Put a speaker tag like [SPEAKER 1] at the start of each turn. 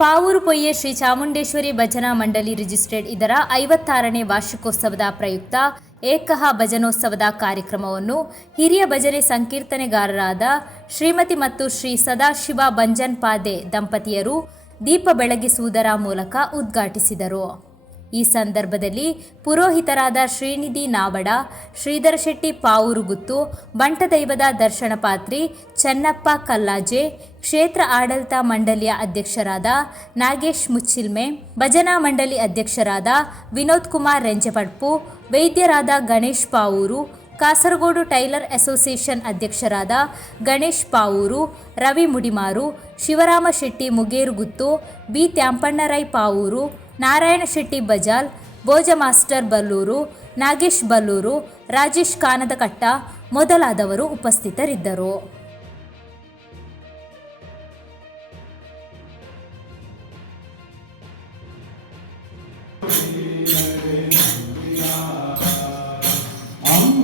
[SPEAKER 1] ಪಾವೂರು ಪೊಯ್ಯ ಶ್ರೀ ಚಾಮುಂಡೇಶ್ವರಿ ಭಜನಾ ಮಂಡಳಿ ರಿಜಿಸ್ಟ್ರೇಡ್ ಇದರ ಐವತ್ತಾರನೇ ವಾರ್ಷಿಕೋತ್ಸವದ ಪ್ರಯುಕ್ತ ಏಕಹ ಭಜನೋತ್ಸವದ ಕಾರ್ಯಕ್ರಮವನ್ನು ಹಿರಿಯ ಭಜನೆ ಸಂಕೀರ್ತನೆಗಾರರಾದ ಶ್ರೀಮತಿ ಮತ್ತು ಶ್ರೀ ಸದಾಶಿವ ಬಂಜನ್ಪಾದೆ ದಂಪತಿಯರು ದೀಪ ಬೆಳಗಿಸುವುದರ ಮೂಲಕ ಉದ್ಘಾಟಿಸಿದರು. ಈ ಸಂದರ್ಭದಲ್ಲಿ ಪುರೋಹಿತರಾದ ಶ್ರೀನಿಧಿ ನಾವಡ, ಶ್ರೀಧರ ಶೆಟ್ಟಿ ಪಾವೂರುಗುತ್ತು ಬಂಟದೈವದ ದರ್ಶನ ಪಾತ್ರಿ ಚನ್ನಪ್ಪ ಕಲ್ಲಾಜೆ, ಕ್ಷೇತ್ರ ಆಡಳಿತ ಮಂಡಳಿಯ ಅಧ್ಯಕ್ಷರಾದ ನಾಗೇಶ್ ಮುಚ್ಚಿಲ್ಮೆ, ಭಜನಾ ಮಂಡಳಿ ಅಧ್ಯಕ್ಷರಾದ ವಿನೋದ್ ಕುಮಾರ್ ರೆಂಜಪಡ್ಪು, ವೈದ್ಯರಾದ ಗಣೇಶ್ ಪಾವೂರು ಕಾಸರಗೋಡು ಟೈಲರ್ ಅಸೋಸಿಯೇಷನ್ ಅಧ್ಯಕ್ಷರಾದ ಗಣೇಶ್ ಪಾವೂರು, ರವಿ ಮುಡಿಮಾರು, ಶಿವರಾಮ ಶೆಟ್ಟಿ ಮುಗೇರುಗುತ್ತು, ಬಿ ತ್ಯಾಂಪಣ್ಣರೈ ಪಾವೂರು, ನಾರಾಯಣ ಶೆಟ್ಟಿ ಬಜಾಲ್, ಭೋಜ ಮಾಸ್ಟರ್ ಬಲ್ಲೂರು, ನಾಗೇಶ್ ಬಲ್ಲೂರು, ರಾಜೇಶ್ ಕಾನದಕಟ್ಟ ಮೊದಲಾದವರು ಉಪಸ್ಥಿತರಿದ್ದರು.